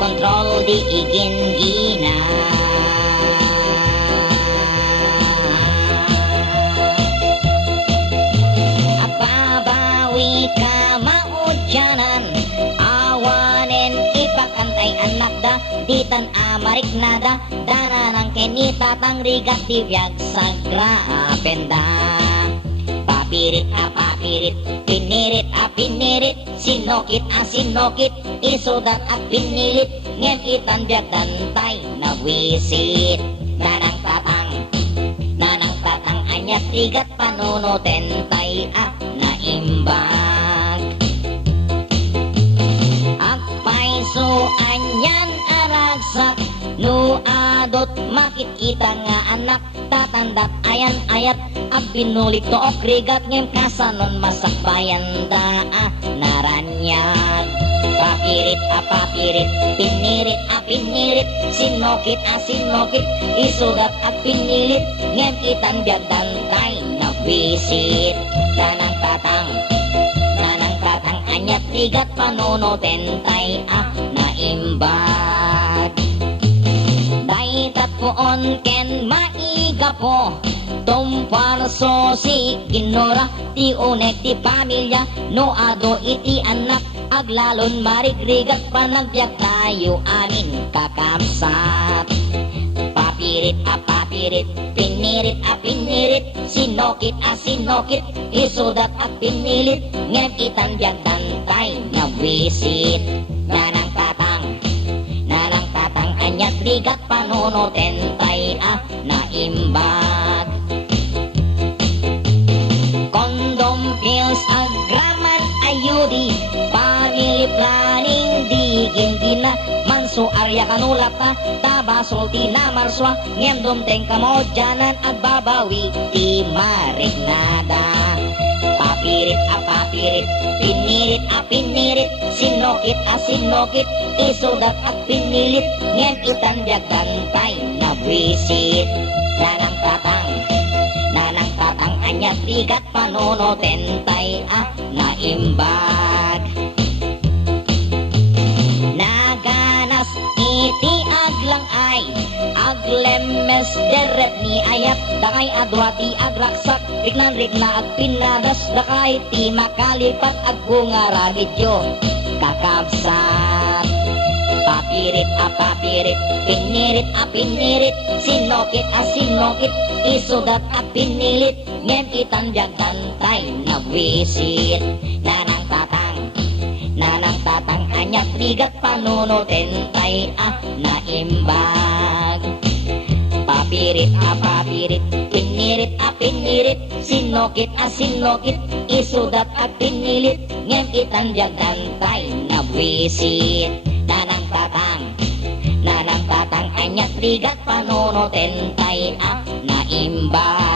kontrol di igin-gina. Apabawi ka maudyanan, awanen ipakantay anak da, ditan amarik nada, dana ng kenita tang rigat tibiyag sagrapenda. Papirit papirit, pinirit pinirit, sinokit sinokit, isudat pinilit, ngem itan biag dantay na wisit. Nanang tatang anyat rigat panunotentay na imbag. Akpay so anyan aragsak, no adot makikita nga anak, tatandat ayan ayat abinulik to okrigat ngem kasanon masakbayan da naranyag. Papirit papirit, pinirit pinirit, sinokit sinokit, isudat pinilit, ngem itan biag dantay na wisit. Nanang tatang anyat rigat panunotentay na imbag. Daitat poon ken maiga po, tumpar so si kinora, ti unek ti pamilya, no ado iti anak, aglalon marigrigat panagbiag tayo amin kakamsat. Papirit papirit, pinirit pinirit, sinokit sinokit, isudat pinilit, ngem itan biag dantay na wisit. Nanang tatang anyat rigat panunotentay na imbag. Kondom pills agraman ayudi, family planning digin gina, manso arya kanulap tabasulti na marswa, ngem dumteng kamodyanan agbabawi ti marignada. Papirit papirit, pinirit pinirit, sinokit sinokit, isudat pinilit, ngem itan biag dantay na wisit. Nanang tatang anyat rigat panunotentay na imbag. Naganas iti aglang ay, aglemes deret ni ayat, dakay adwati agraksak, rigna agpinadas, dakay ti makalipat agungaragidyo kakabsat. Papirit papirit, pinirit pinirit, sinokit sinokit, isudat pinilit, ngem itan biag dantay na wisit. Nanang tatang anyat rigat panunotentay na imbag. Papirit papirit, pinirit pinirit, sinokit sinokit, isudat pinilit, ngem itan biag dantay na wisit. Nanang tatang anyat rigat panunotentay na imbag.